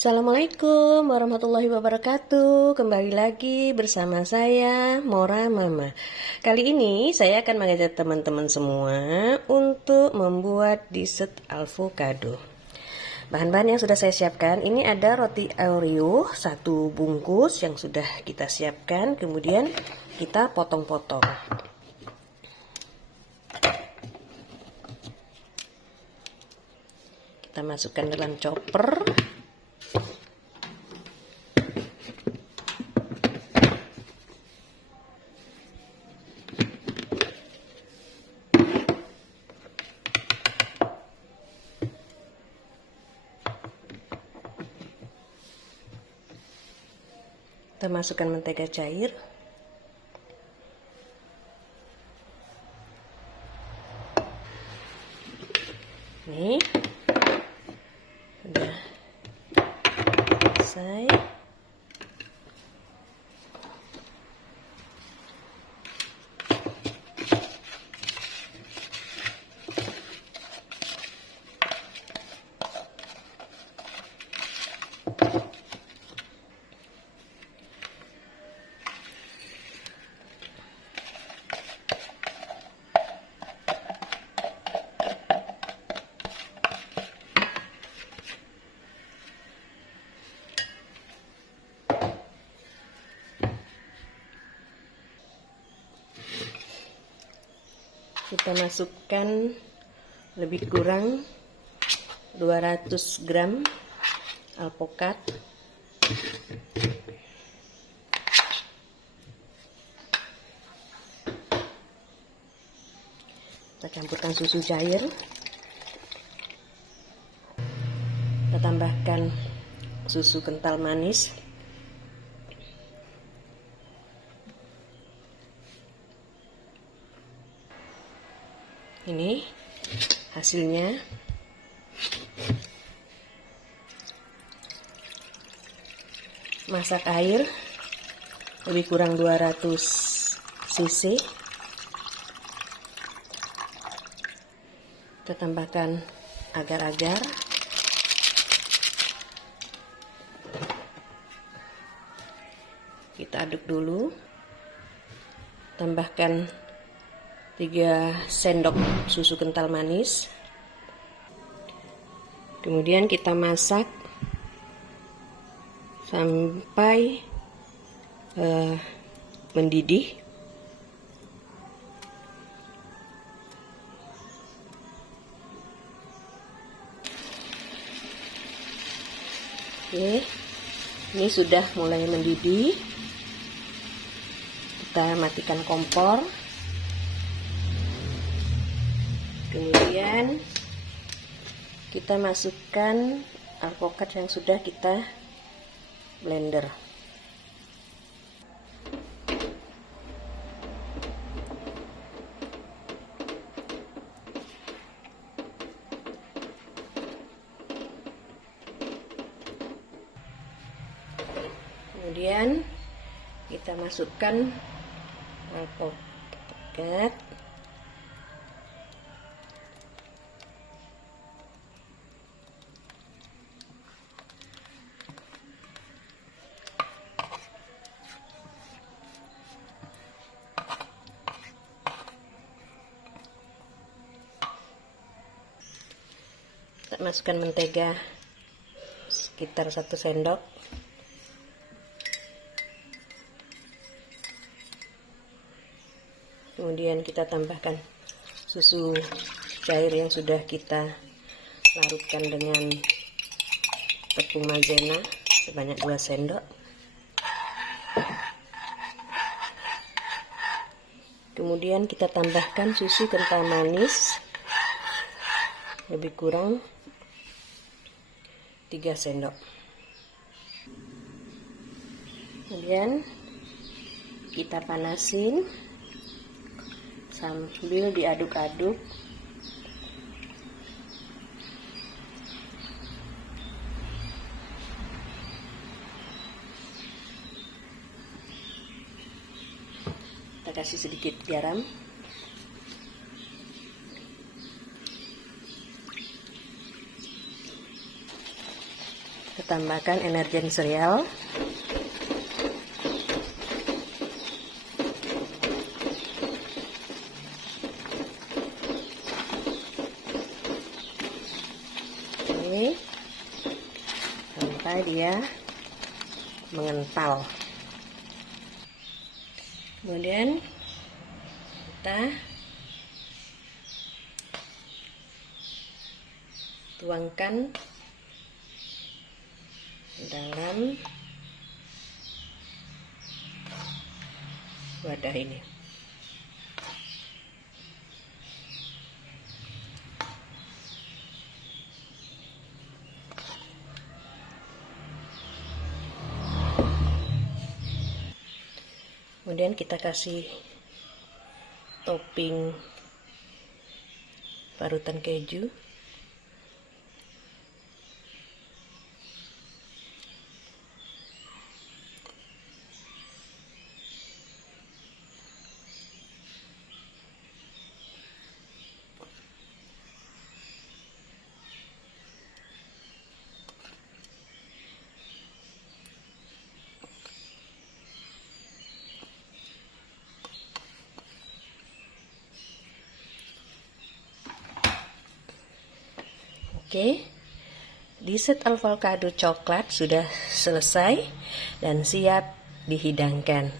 Assalamualaikum warahmatullahi wabarakatuh. Kembali lagi bersama saya Mora Mama. Kali ini saya akan mengajak teman-teman semua untuk membuat dessert avocado. Bahan-bahan yang sudah saya siapkan, ini ada roti Oreo 1 bungkus yang sudah kita siapkan. Kemudian kita potong-potong. Kita masukkan dalam chopper. Kita masukkan mentega cair. Nih, sudah selesai. Kita masukkan lebih kurang 200 gram alpukat. Kita campurkan susu cair. Kita tambahkan susu kental manis. Ini hasilnya. Masak air lebih kurang 200 cc. Kita tambahkan agar-agar. Kita aduk dulu. Tambahkan 3 sendok susu kental manis. Kemudian kita masak sampai mendidih. Oke, ini sudah mulai mendidih. Kita matikan kompor. Kemudian kita masukkan alpukat yang sudah kita blender. Kemudian kita masukkan alpukat. Kita masukkan mentega sekitar 1 sendok. Kemudian kita tambahkan susu cair yang sudah kita larutkan dengan tepung maizena sebanyak 2 sendok. Kemudian kita tambahkan susu kental manis lebih kurang 3 sendok. Kemudian kita panasin sambil diaduk-aduk. Kita kasih sedikit garam. Kita tambahkan energen cereal. Oke, sampai dia mengental. Kemudian kita tuangkan dalam wadah ini. Kemudian kita kasih topping parutan keju. Oke, dessert avocado coklat sudah selesai dan siap dihidangkan.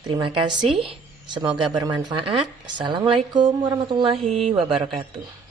Terima kasih, semoga bermanfaat. Assalamualaikum warahmatullahi wabarakatuh.